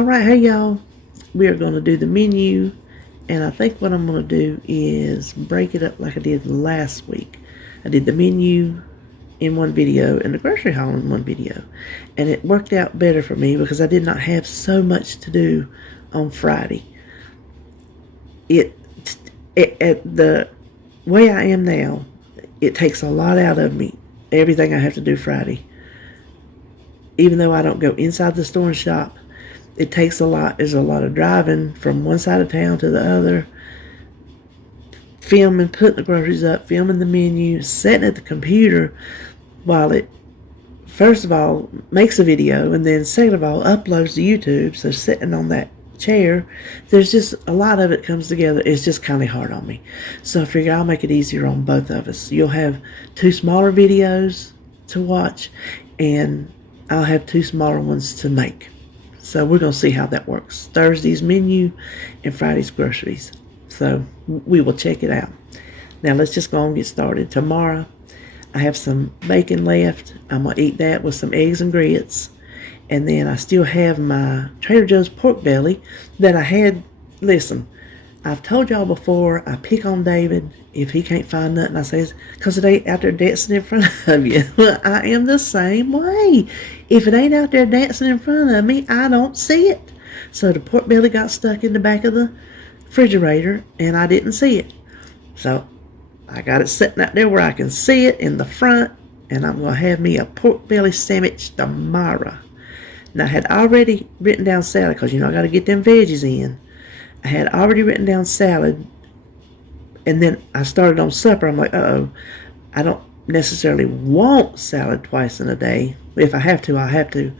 All right, hey y'all. We are going to do the menu, and I think what I'm going to do is break it up like I did last week. I did the menu in one video and the grocery haul in one video, and it worked out better for me because I did not have so much to do on Friday. The way I am now, it takes a lot out of me, everything I have to do Friday. Even though I don't go inside the store and shop, it takes a lot. There's a lot of driving from one side of town to the other, filming, putting the groceries up, filming the menu, sitting at the computer while it, first of all, makes a video, and then second of all, uploads to YouTube. So sitting on that chair, there's just a lot of it comes together. It's just kind of hard on me. So I figure I'll make it easier on both of us. You'll have 2 smaller videos to watch, and I'll have 2 smaller ones to make. So we're going to see how that works. Thursday's menu and Friday's groceries. So we will check it out. Now let's just go on and get started. Tomorrow I have some bacon left. I'm going to eat that with some eggs and grits. And then I still have my Trader Joe's pork belly that I had. Listen, I've told y'all before, I pick on David if he can't find nothing. I say, because it ain't out there dancing in front of you. Well, I am the same way. If it ain't out there dancing in front of me, I don't see it. So the pork belly got stuck in the back of the refrigerator, and I didn't see it. So I got it sitting out there where I can see it in the front, and I'm going to have me a pork belly sandwich tomorrow. Now, I had already written down salad, because, I got to get them veggies in. I had already written down salad, and then I started on supper. I'm like, I don't necessarily want salad twice in a day. If I have to, I'll have to.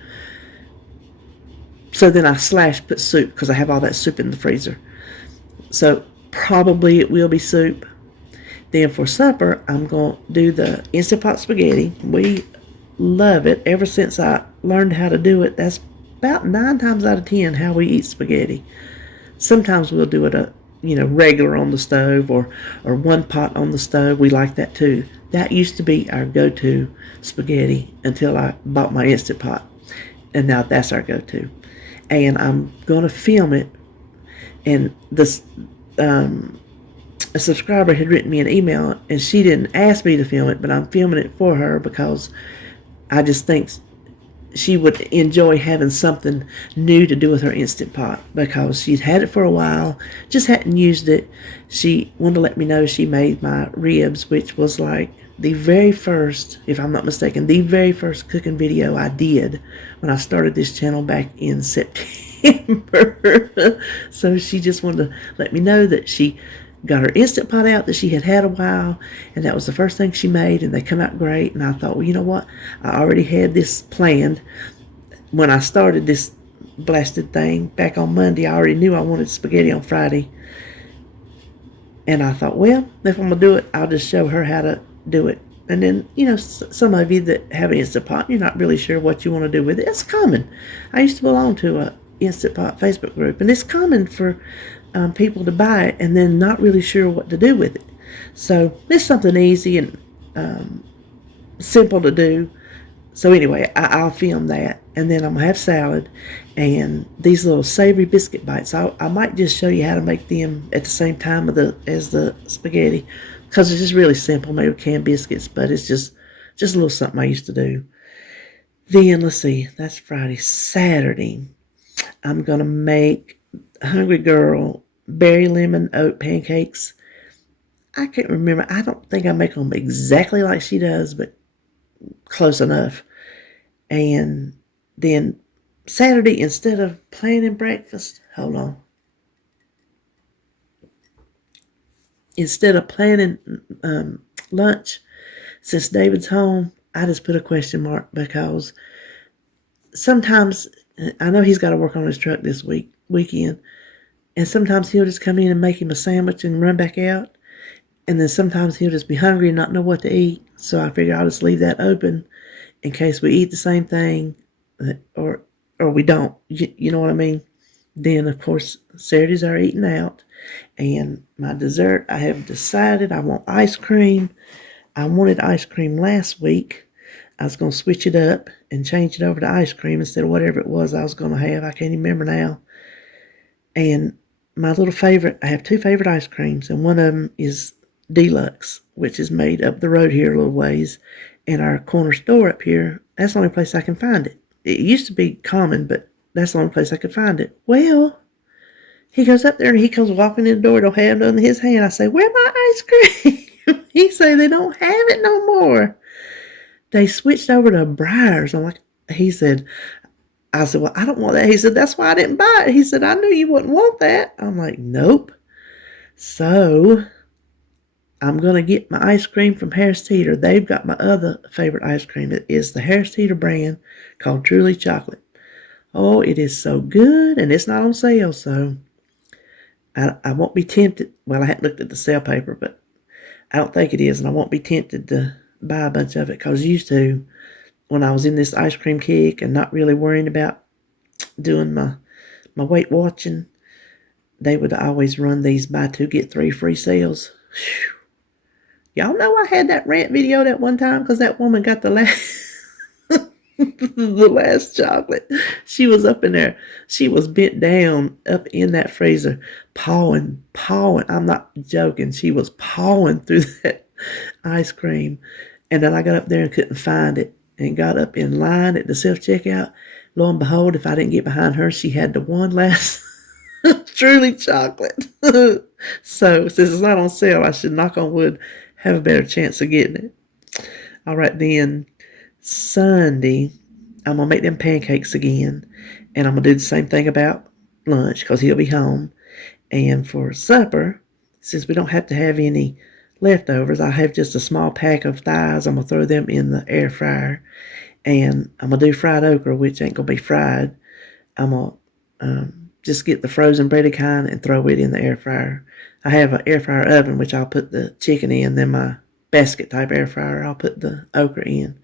So then I put soup, because I have all that soup in the freezer. So probably it will be soup. Then for supper, I'm going to do the Instant Pot spaghetti. We love it. Ever since I learned how to do it, that's about 9 times out of 10 how we eat spaghetti. Sometimes we'll do it regular on the stove or one pot on the stove. We like that too. That used to be our go-to spaghetti until I bought my Instant Pot. And now that's our go-to. And I'm going to film it. And this a subscriber had written me an email, and she didn't ask me to film it, but I'm filming it for her because I just think she would enjoy having something new to do with her Instant Pot, because she'd had it for a while, just hadn't used it. She wanted to let me know she made my ribs, which was like the very first, if I'm not mistaken, the very first cooking video I did when I started this channel back in September. So she just wanted to let me know that she got her Instant Pot out that she had a while, and that was the first thing she made, and they come out great. And I thought, well, you know what? I already had this planned. When I started this blasted thing back on Monday, I already knew I wanted spaghetti on Friday. And I thought, well, if I'm going to do it, I'll just show her how to do it. And then, some of you that have an Instant Pot, you're not really sure what you want to do with it. It's common. I used to belong to a Instant Pot Facebook group, and it's common for people to buy it and then not really sure what to do with it. So it's something easy and simple to do. So anyway, I'll film that, and then I'm going to have salad and these little savory biscuit bites. I might just show you how to make them at the same time as the spaghetti, because it's just really simple. Maybe canned biscuits, but it's just a little something I used to do. Then, let's see, that's Friday. Saturday, I'm going to make Hungry Girl berry lemon oat pancakes. I can't remember. I don't think I make them exactly like she does, but close enough. And then Saturday, instead of planning breakfast, hold on. Instead of planning lunch, since David's home, I just put a question mark, because sometimes I know he's got to work on his truck this weekend, and sometimes he'll just come in and make him a sandwich and run back out, and then sometimes he'll just be hungry and not know what to eat. So I figure I'll just leave that open in case we eat the same thing, or we don't. You know what I mean? Then of course Saturdays are eating out, and my dessert, I have decided I want ice cream. I wanted ice cream last week. I was going to switch it up and change it over to ice cream instead of whatever it was I was going to have. I can't even remember now. And my little favorite, I have two favorite ice creams, and one of them is Deluxe, which is made up the road here a little ways. And our corner store up here, that's the only place I can find it. It used to be common, but that's the only place I could find it. Well, he goes up there and he comes walking in the door, don't have none in his hand. I say, where my ice cream? He say they don't have it no more. They switched over to Briars. I'm like, he said, I said, well, I don't want that. He said, that's why I didn't buy it. He said, I knew you wouldn't want that. I'm like, nope. So I'm going to get my ice cream from Harris Teeter. They've got my other favorite ice cream. It is the Harris Teeter brand called Truly Chocolate. Oh, it is so good, and it's not on sale, so I won't be tempted. Well, I haven't looked at the sale paper, but I don't think it is, and I won't be tempted to buy a bunch of it, because used to, when I was in this ice cream kick and not really worrying about doing my weight watching, they would always run these buy two, get three free sales. Whew. Y'all know I had that rant video that one time because that woman got the last the last chocolate. She was up in there. She was bent down up in that freezer, pawing. I'm not joking. She was pawing through that ice cream. And then I got up there and couldn't find it and got up in line at the self-checkout. Lo and behold, if I didn't get behind her, she had the one last Truly chocolate. So, since it's not on sale, I should, knock on wood, have a better chance of getting it. All right, then Sunday, I'm going to make them pancakes again. And I'm going to do the same thing about lunch because he'll be home. And for supper, since we don't have to have any leftovers, I have just a small pack of thighs. I'm going to throw them in the air fryer. And I'm going to do fried okra, which ain't going to be fried. I'm going to just get the frozen breaded kind and throw it in the air fryer. I have an air fryer oven, which I'll put the chicken in. Then my basket type air fryer, I'll put the okra in.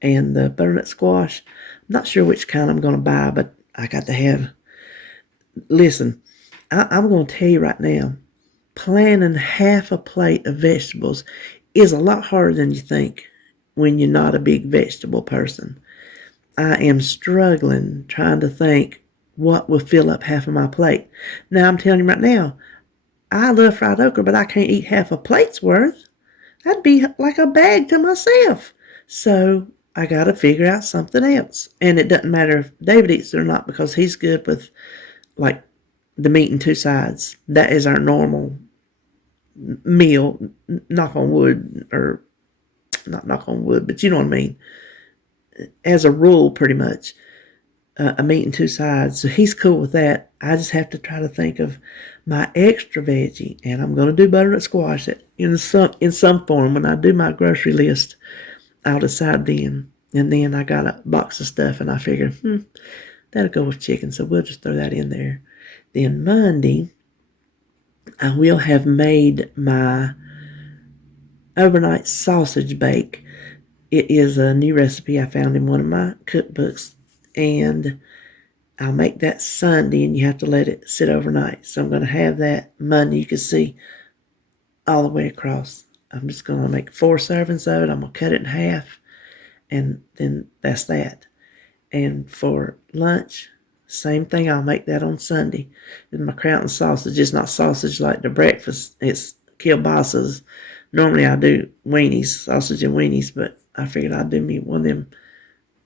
And the butternut squash, I'm not sure which kind I'm going to buy, but I got to have. Listen, I'm going to tell you right now, planning half a plate of vegetables is a lot harder than you think when you're not a big vegetable person. I am struggling trying to think what will fill up half of my plate. Now, I'm telling you right now, I love fried okra, but I can't eat half a plate's worth. That'd be like a bag to myself. So I got to figure out something else. And it doesn't matter if David eats it or not, because he's good with like the meat and two sides. That is our normal meal. Knock on wood, or not knock on wood, but you know what I mean. As a rule, pretty much, a meat and two sides. So he's cool with that. I just have to try to think of my extra veggie, and I'm going to do butternut squash in some form. When I do my grocery list, I'll decide then. And then I got a box of stuff, and I figure, that'll go with chicken, so we'll just throw that in there. Then Monday, I will have made my overnight sausage bake. It is a new recipe I found in one of my cookbooks, and I'll make that Sunday, and you have to let it sit overnight. So I'm going to have that Monday. You can see all the way across. I'm just going to make 4 servings of it. I'm going to cut it in half, and then that's that. And for lunch, same thing. I'll make that on Sunday. It's my Crown sausage. It's not sausage like the breakfast. It's kielbasa's. Normally I do weenies, sausage and weenies, but I figured I'd do me one of them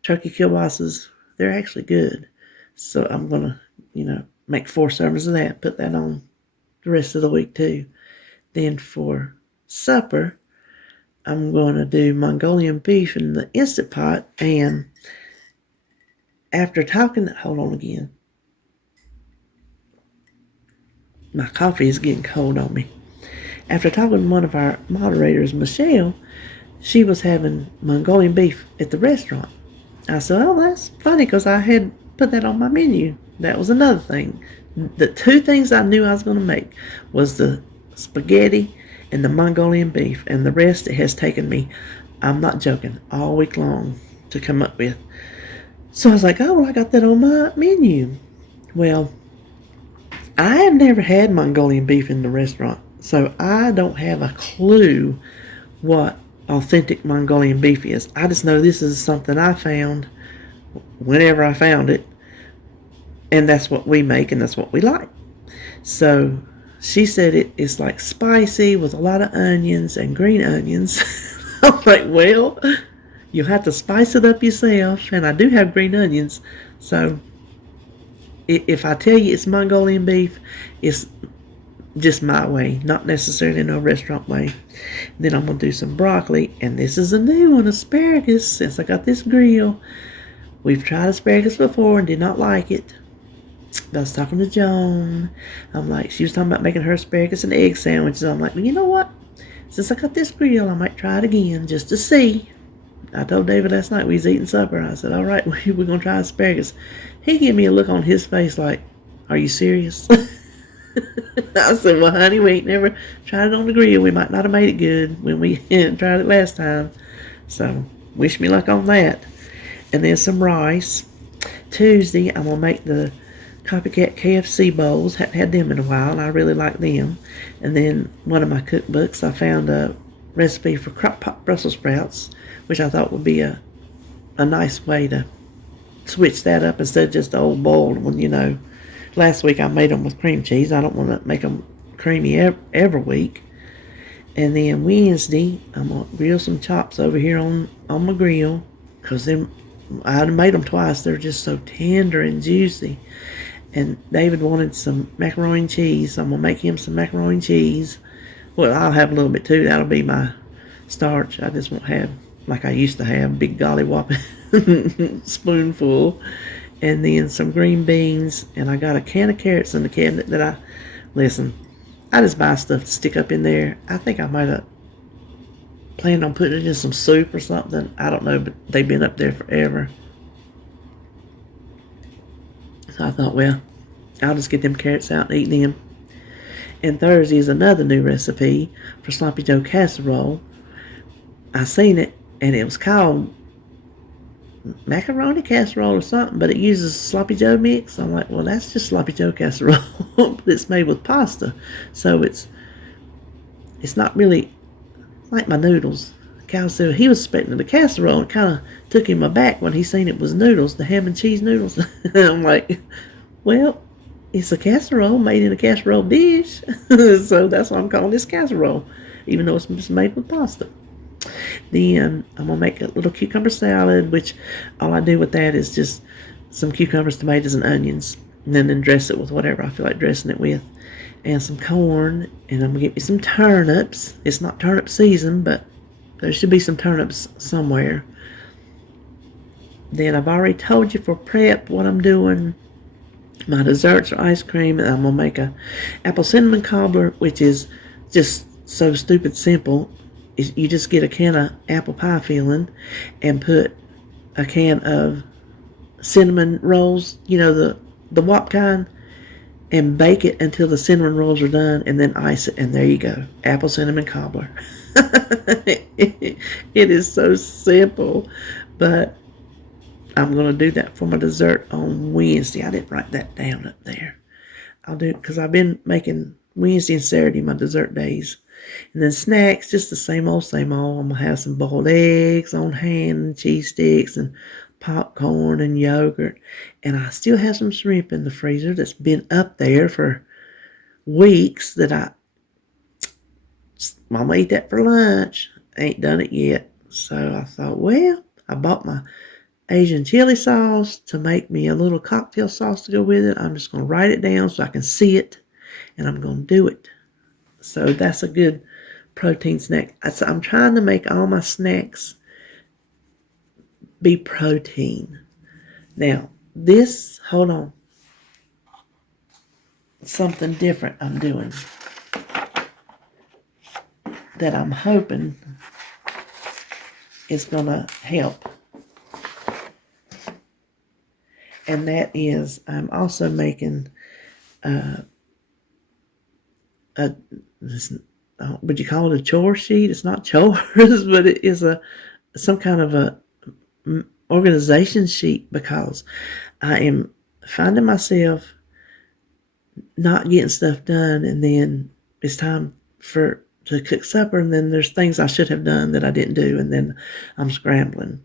turkey kielbasa's. They're actually good. So I'm going to, make 4 servings of that, put that on the rest of the week too. Then for supper, I'm going to do Mongolian beef in the Instant Pot. And after talking, hold on again. My coffee is getting cold on me. After talking to one of our moderators, Michelle, she was having Mongolian beef at the restaurant. I said, oh, that's funny, because I had put that on my menu. That was another thing. The 2 things I knew I was going to make was the spaghetti and the Mongolian beef, and the rest it has taken me, I'm not joking, all week long to come up with. So I was like, oh, well, I got that on my menu. Well, I have never had Mongolian beef in the restaurant, so I don't have a clue what authentic Mongolian beef is. I just know this is something I found whenever I found it, and that's what we make and that's what we like. So she said it is like spicy with a lot of onions and green onions. I'm like, well, you'll have to spice it up yourself, and I do have green onions. So if I tell you it's Mongolian beef, it's just my way, not necessarily no restaurant way. Then I'm going to do some broccoli, and this is a new one, asparagus, since I got this grill. We've tried asparagus before and did not like it. I was talking to Joan. I'm like, she was talking about making her asparagus and egg sandwiches. I'm like, well, you know what? Since I got this grill, I might try it again just to see. I told David last night we was eating supper. I said, all right, we're going to try asparagus. He gave me a look on his face like, are you serious? I said, well, honey, we ain't never tried it on the grill. We might not have made it good when we tried it last time. So, wish me luck on that. And then some rice. Tuesday, I'm going to make the copycat KFC bowls. Haven't had them in a while, and I really like them. And then one of my cookbooks, I found a recipe for crock pot Brussels sprouts, which I thought would be a nice way to switch that up instead of just the old boiled one, you know. Last week I made them with cream cheese. I don't want to make them creamy every week. And then Wednesday, I'm going to grill some chops over here on my grill, because I made them twice. They're just so tender and juicy. And David wanted some macaroni and cheese, so I'm going to make him some macaroni and cheese. Well, I'll have a little bit too. That'll be my starch. I just won't have, like I used to have, big golly whopping spoonful. And then some green beans. And I got a can of carrots in the cabinet that listen, I just buy stuff to stick up in there. I think I might have planned on putting it in some soup or something. I don't know, but they've been up there forever. So I thought, well, I'll just get them carrots out and eat them. And Thursday is another new recipe for Sloppy Joe casserole. I seen it, and it was called macaroni casserole or something, but it uses Sloppy Joe mix. I'm like, well, that's just Sloppy Joe casserole, but it's made with pasta. So it's not really like my noodles. Cal said he was expecting the casserole, and kind of took him aback when he seen it was noodles, the ham and cheese noodles. I'm like, well, it's a casserole made in a casserole dish. So that's why I'm calling this casserole, even though it's made with pasta. Then I'm going to make a little cucumber salad, which all I do with that is just some cucumbers, tomatoes, and onions. And then dress it with whatever I feel like dressing it with. And some corn. And I'm going to get me some turnips. It's not turnip season, but there should be some turnips somewhere. Then I've already told you for prep what I'm doing. My desserts are ice cream. And I'm going to make a apple cinnamon cobbler, which is just so stupid simple. You just get a can of apple pie filling and put a can of cinnamon rolls, you know, the wop kind, and bake it until the cinnamon rolls are done, and then ice it, and there you go. Apple cinnamon cobbler. It is so simple, but I'm going to do that for my dessert on Wednesday. I didn't write that down up there. I'll do it because I've been making Wednesday and Saturday my dessert days. And then snacks, just the same old, same old. I'm going to have some boiled eggs on hand, and cheese sticks, and popcorn, and yogurt. And I still have some shrimp in the freezer that's been up there for weeks that I'm going to eat that for lunch. I ain't done it yet. So I thought, well, I bought my Asian chili sauce to make me a little cocktail sauce to go with it. I'm just going to write it down so I can see it, and I'm going to do it. So that's a good protein snack. So I'm trying to make all my snacks be protein. Now, hold on. Something different I'm doing that I'm hoping is going to help. And that is, I'm also making would you call it a chore sheet? It's not chores, but it is some kind of a organization sheet, because I am finding myself not getting stuff done, and then it's time for to cook supper, and then there's things I should have done that I didn't do, and then I'm scrambling.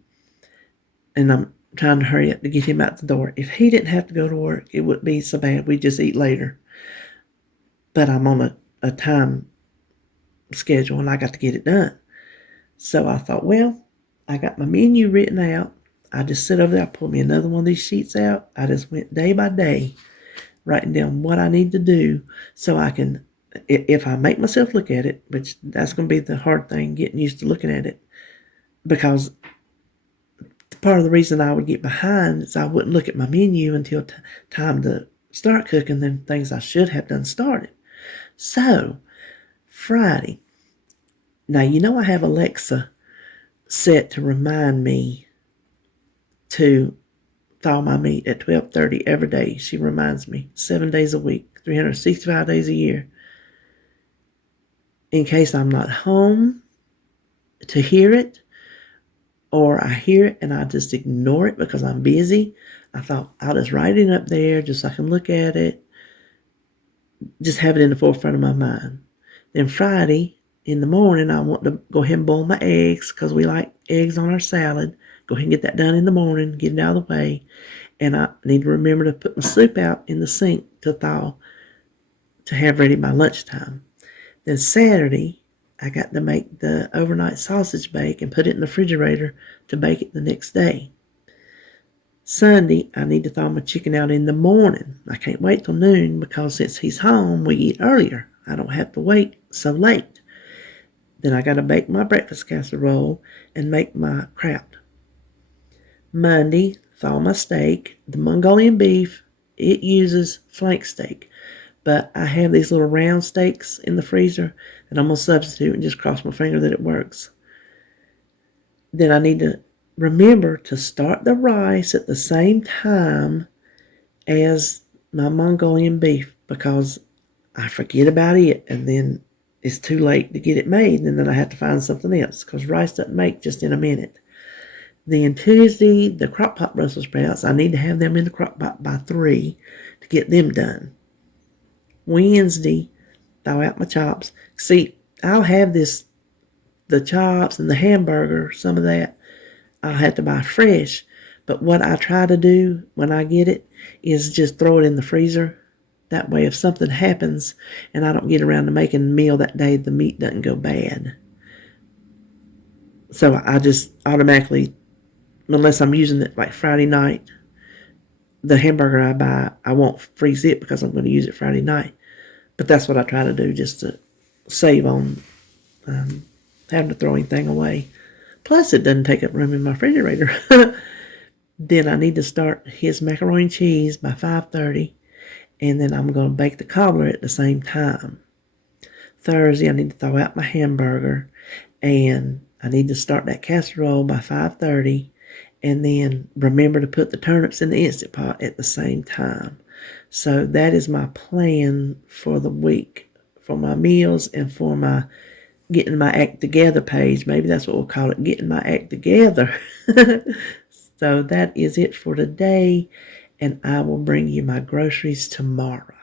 And I'm trying to hurry up to get him out the door. If he didn't have to go to work, it wouldn't be so bad. We'd just eat later. But I'm on a time schedule, and I got to get it done. So I thought, well, I got my menu written out. I just sit over there, I pulled me another one of these sheets out. I just went day by day, writing down what I need to do so I can, if I make myself look at it, which that's going to be the hard thing, getting used to looking at it, because part of the reason I would get behind is I wouldn't look at my menu until time to start cooking, then things I should have done started. So, Friday. Now, I have Alexa set to remind me to thaw my meat at 12:30 every day. She reminds me 7 days a week, 365 days a year. In case I'm not home to hear it, or I hear it and I just ignore it because I'm busy, I thought I'll just write it up there just so I can look at it, just have it in the forefront of my mind. Then Friday in the morning, I want to go ahead and boil my eggs because we like eggs on our salad. Go ahead and get that done in the morning, get it out of the way. And I need to remember to put my soup out in the sink to thaw, to have ready by lunchtime. Then Saturday, I got to make the overnight sausage bake and put it in the refrigerator to bake it the next day. Sunday, I need to thaw my chicken out in the morning. I can't wait till noon because since he's home, we eat earlier. I don't have to wait so late. Then I got to bake my breakfast casserole and make my kraut. Monday, thaw my steak. The Mongolian beef, it uses flank steak. But I have these little round steaks in the freezer, and I'm going to substitute and just cross my finger that it works. Then I need to remember to start the rice at the same time as my Mongolian beef because I forget about it, and then it's too late to get it made, and then I have to find something else because rice doesn't make just in a minute. Then Tuesday, the crock pot Brussels sprouts, I need to have them in the crock pot by 3 to get them done. Wednesday, thaw out my chops. See, I'll have the chops and the hamburger, some of that, I'll have to buy fresh. But what I try to do when I get it is just throw it in the freezer. That way, if something happens and I don't get around to making a meal that day, the meat doesn't go bad. So I just automatically, unless I'm using it like Friday night, the hamburger I buy, I won't freeze it because I'm going to use it Friday night. But that's what I try to do, just to save on having to throw anything away. Plus, it doesn't take up room in my refrigerator. Then I need to start his macaroni and cheese by 5:30, and then I'm going to bake the cobbler at the same time. Thursday, I need to thaw out my hamburger, and I need to start that casserole by 5:30, and then remember to put the turnips in the Instant Pot at the same time. So that is my plan for the week, for my meals and for my getting my act together page. Maybe that's what we'll call it, getting my act together. So that is it for today, and I will bring you my groceries tomorrow.